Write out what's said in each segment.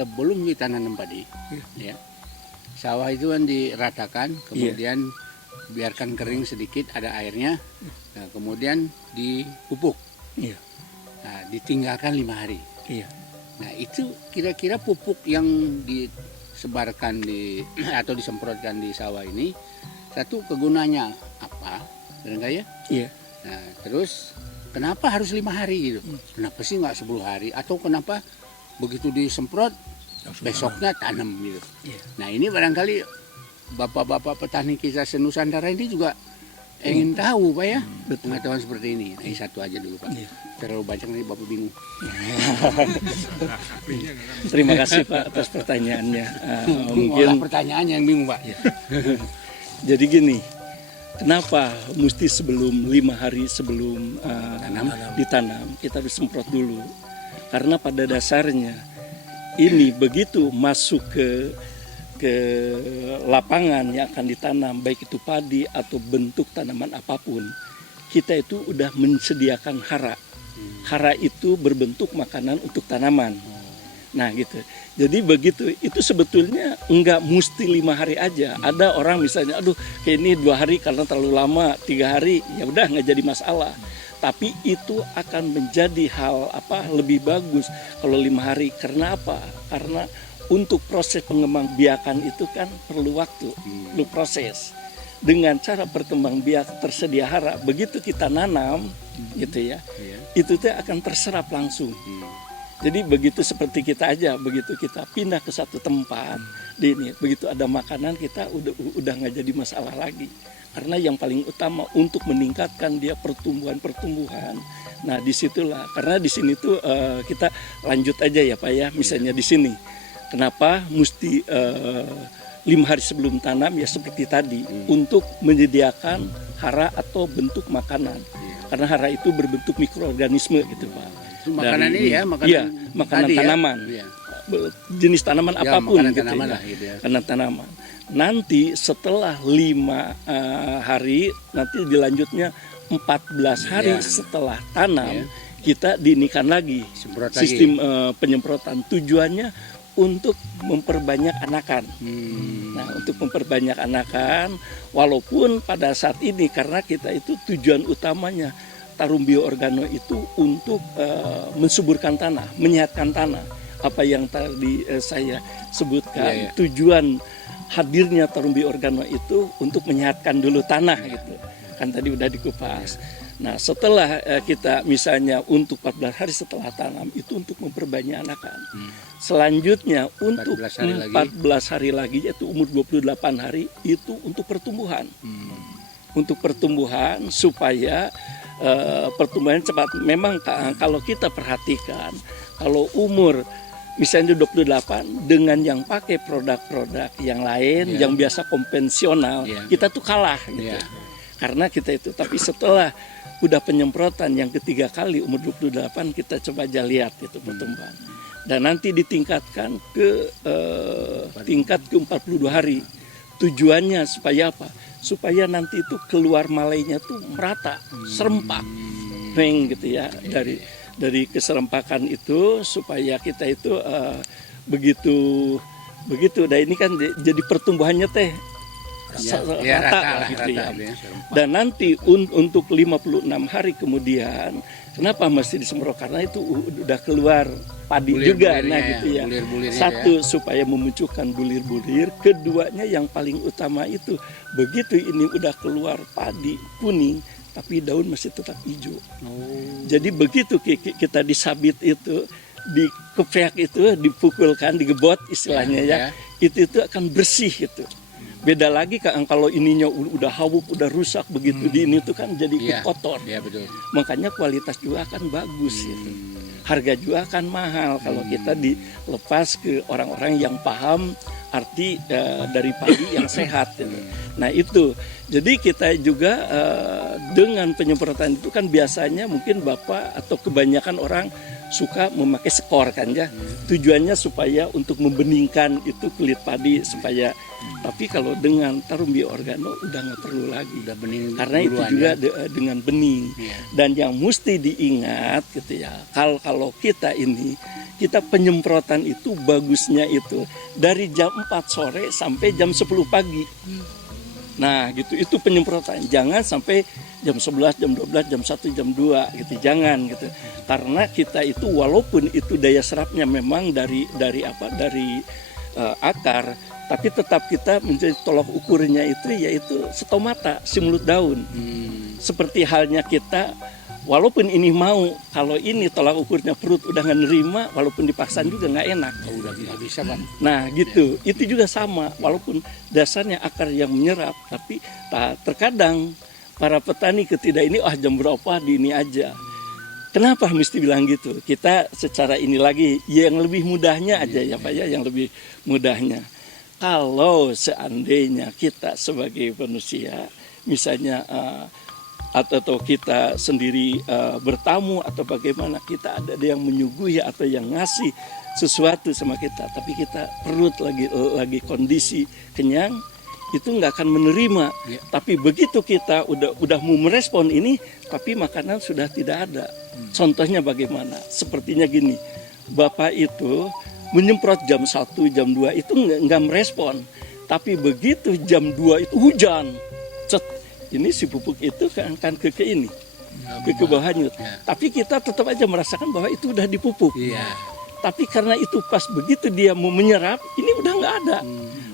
sebelum kita nanam padi, ya, sawah itu kan diratakan, kemudian biarkan kering sedikit, ada airnya, nah, kemudian dipupuk, nah, ditinggalkan 5 hari. Nah itu kira-kira pupuk yang disebarkan atau disemprotkan di sawah ini, satu kegunaannya apa, benar ya? Nah terus kenapa harus 5 hari gitu? Kenapa sih nggak 10 hari? Atau kenapa begitu disemprot besoknya tanam gitu? Nah ini barangkali bapak-bapak petani kita se-Nusantara ini juga ingin tahu Pak ya, pengetahuan seperti ini. Nah ini satu aja dulu Pak. Terlalu banyak nanti Bapak bingung. Terima kasih Pak atas pertanyaannya. Mungkin pertanyaannya yang bingung Pak. Jadi gini, kenapa mesti sebelum 5 hari sebelum ditanam kita harus semprot dulu? Karena pada dasarnya ini begitu masuk ke lapangan yang akan ditanam, baik itu padi atau bentuk tanaman apapun, kita itu udah menyediakan hara. Hara itu berbentuk makanan untuk tanaman. Nah gitu. Jadi begitu, itu sebetulnya enggak mesti 5 hari aja. Ada orang misalnya, aduh kayak ini 2 hari karena terlalu lama, 3 hari, ya udah nggak jadi masalah. Tapi itu akan menjadi hal lebih bagus kalau 5 hari. Karena apa? Karena untuk proses pengembangbiakan itu kan perlu waktu, perlu proses. Dengan cara berkembang biak tersedia hara, begitu kita nanam, gitu ya, itu tuh akan terserap langsung. Jadi begitu seperti kita aja, begitu kita pindah ke satu tempat, begitu ada makanan kita udah nggak jadi masalah lagi. Karena yang paling utama untuk meningkatkan dia pertumbuhan. Nah disitulah, karena di sini tuh kita lanjut aja ya Pak ya, misalnya di sini. Kenapa mesti 5 hari sebelum tanam ya seperti tadi untuk menyediakan hara atau bentuk makanan. Karena hara itu berbentuk mikroorganisme gitu Pak. Makanan ini ya, makanan tanaman. Ya? Jenis tanaman apapun gitu tanaman ya. Lah, gitu ya. Makanan tanaman. Nanti setelah 5 hari nanti dilanjutnya 14 hari setelah tanam kita diinikan lagi sistem penyemprotan. Tujuannya untuk memperbanyak anakan. Nah, untuk memperbanyak anakan, walaupun pada saat ini karena kita itu tujuan utamanya Tarum Bioorgano itu untuk mensuburkan tanah, menyehatkan tanah. Apa yang tadi saya sebutkan, tujuan hadirnya Tarum Bioorgano itu untuk menyehatkan dulu tanah gitu. Kan tadi udah dikupas. Nah, setelah kita misalnya untuk 14 hari setelah tanam itu untuk memperbanyak anakan. Selanjutnya untuk 14 hari lagi yaitu umur 28 hari itu untuk pertumbuhan. Untuk pertumbuhan supaya pertumbuhan cepat. Memang kalau kita perhatikan kalau umur misalnya 28 dengan yang pakai produk-produk yang lain yang biasa konvensional, kita tuh kalah gitu. Karena kita itu, tapi setelah udah penyemprotan yang ketiga kali umur 28 kita coba aja lihat itu pertumbuhan. Dan nanti ditingkatkan ke tingkat ke 42 hari. Tujuannya supaya apa? Supaya nanti itu keluar malainya tuh merata, serempak. Gitu ya. Dari keserempakan itu supaya kita itu begitu. Dan ini kan jadi pertumbuhannya teh rata gitu ya. Dan nanti untuk 56 hari kemudian, kenapa mesti disemprot? Karena itu udah keluar padi juga, nah gitu ya. Satu supaya memunculkan bulir-bulir, keduanya yang paling utama itu begitu ini udah keluar padi kuning, tapi daun masih tetap hijau. Jadi begitu kita disabit itu, dikeprek itu, dipukulkan, digebot istilahnya ya, itu akan bersih gitu. Beda lagi kan kalau ininya udah hawuk, udah rusak begitu di ini tuh kan jadi ikut kotor. Betul. Makanya kualitas juga akan bagus gitu. Harga juga akan mahal kalau kita dilepas ke orang-orang yang paham arti dari padi yang sehat gitu. Nah itu, jadi kita juga dengan penyemprotan itu kan biasanya mungkin Bapak atau kebanyakan orang suka memakai skor kan ya. Tujuannya supaya untuk membeningkan itu kulit padi supaya. Tapi kalau dengan tarum bioorgano udah nggak perlu lagi. Udah bening. Karena itu juga dengan bening. Iya. Dan yang mesti diingat gitu ya. Kalau kita ini kita penyemprotan itu bagusnya itu dari jam 4 sore sampai jam 10 pagi. Nah gitu, itu penyemprotan. Jangan sampai jam 11, jam 12, jam 1, jam 2 gitu. Jangan gitu. Karena kita itu walaupun itu daya serapnya memang dari akar, tapi tetap kita menjadi tolak ukurnya itu yaitu stomata, si mulut daun. Seperti halnya kita walaupun ini mau, kalau ini tolak ukurnya perut udah nggak nerima, walaupun dipaksa juga nggak enak. Udah nggak bisa kan. Nah gitu, itu juga sama. Walaupun dasarnya akar yang menyerap, tapi terkadang para petani ketidak ini, jam berapa di ini aja. Kenapa mesti bilang gitu? Kita secara ini lagi, yang lebih mudahnya aja ya Pak ya, yang lebih mudahnya. Kalau seandainya kita sebagai manusia, misalnya atau kita sendiri bertamu atau bagaimana, kita ada yang menyuguhi atau yang ngasih sesuatu sama kita, tapi kita perut lagi kondisi kenyang, itu nggak akan menerima. Tapi begitu kita udah mau merespon ini, tapi makanan sudah tidak ada. Contohnya bagaimana? Sepertinya gini, Bapak itu menyemprot jam 1, jam 2 itu nggak merespon, tapi begitu jam 2 itu hujan, ini si pupuk itu kan ke ini, ke bawah hanyut. Tapi kita tetap aja merasakan bahwa itu udah dipupuk. Tapi karena itu pas begitu dia mau menyerap, ini udah nggak ada.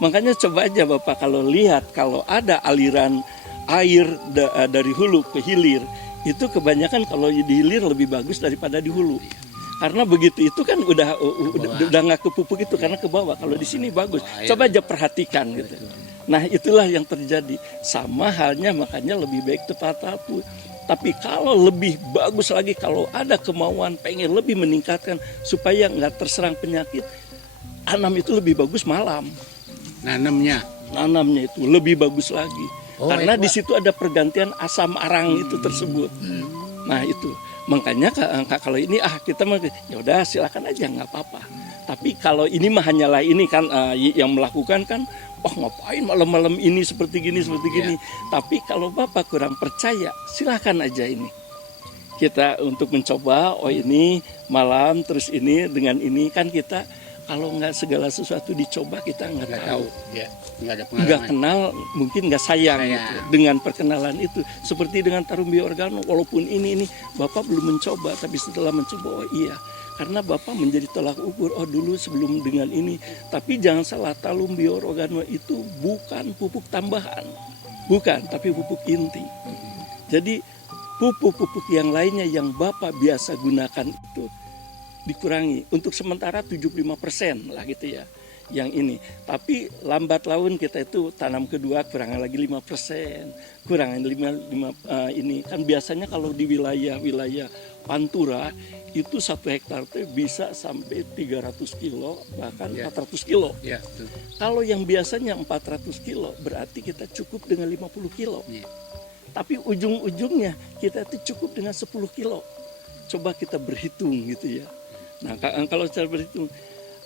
Makanya coba aja Bapak kalau lihat, kalau ada aliran air dari hulu ke hilir, itu kebanyakan kalau di hilir lebih bagus daripada di hulu. Karena begitu itu kan udah nggak ke pupuk itu, karena ke bawah. Kalau di sini bagus. Coba aja perhatikan gitu. Nah itulah yang terjadi. Sama halnya makanya lebih baik tepat waktu. Tapi kalau lebih bagus lagi, kalau ada kemauan pengen lebih meningkatkan supaya nggak terserang penyakit, tanam itu lebih bagus malam. Nanamnya itu lebih bagus lagi. Karena di situ ada pergantian asam arang itu tersebut. Nah itu makanya kalau ini kita ya udah silakan aja nggak apa-apa. Tapi kalau ini mah hanyalah ini kan yang melakukan kan, ngapain malam-malam ini seperti gini. Tapi kalau Bapak kurang percaya, silakan aja ini. Kita untuk mencoba, ini malam terus ini dengan ini kan kita kalau nggak segala sesuatu dicoba kita nggak tahu. Nggak kenal, mungkin nggak sayang gitu. Dengan perkenalan itu. Seperti dengan tarum bioorgano, walaupun ini Bapak belum mencoba, tapi setelah mencoba, iya. Karena Bapak menjadi tolak ukur, dulu sebelum dengan ini. Tapi jangan salah, tarum bioorgano itu bukan pupuk tambahan. Bukan, tapi pupuk inti. Jadi pupuk-pupuk yang lainnya yang Bapak biasa gunakan itu dikurangi. Untuk sementara 75% lah gitu ya. Yang ini, tapi lambat laun kita itu tanam kedua kurangan lagi 5%, kurangan 5 ini kan biasanya kalau di wilayah Pantura itu 1 hektar itu bisa sampai 300 kilo bahkan 400 kilo. Kalau yang biasanya 400 kilo berarti kita cukup dengan 50 kilo. Tapi ujung-ujungnya kita itu cukup dengan 10 kilo. Coba kita berhitung gitu ya. Nah kalau cara berhitung,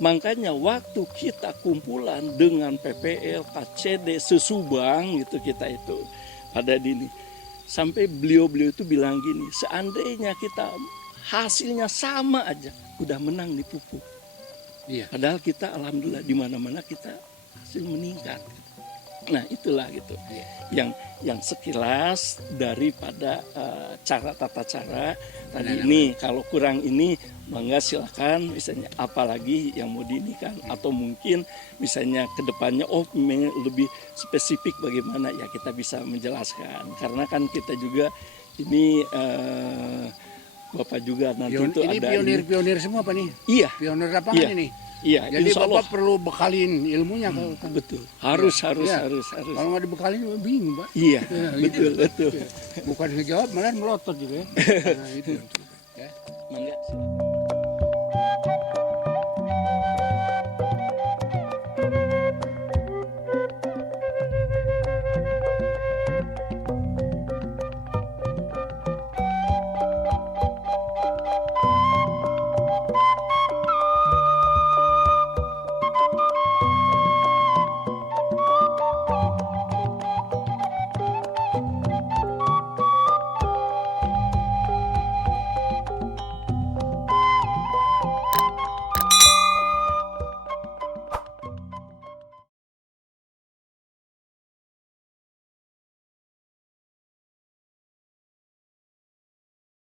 makanya waktu kita kumpulan dengan PPL, KCD, Sesubang gitu kita itu ada di ini. Sampai beliau itu bilang gini, seandainya kita hasilnya sama aja, udah menang di pupuk. Padahal kita alhamdulillah di mana-mana kita hasil meningkat. Nah itulah gitu. Yang sekilas daripada tata cara tadi ini. Kalau kurang ini mangga silakan, misalnya apalagi yang mau diinikan atau mungkin misalnya kedepannya lebih spesifik bagaimana ya kita bisa menjelaskan. Karena kan kita juga ini Bapak juga nanti itu ini ada pionir semua Pak nih. Iya. Pionir lapangan ini. Iya, jadi Bapak perlu bekalin ilmunya betul. Harus. Kalau nggak dibekalin bingung, Pak. Iya, betul. Bukan ngejawab malah melotot juga ya. Nah, itu. Mangga.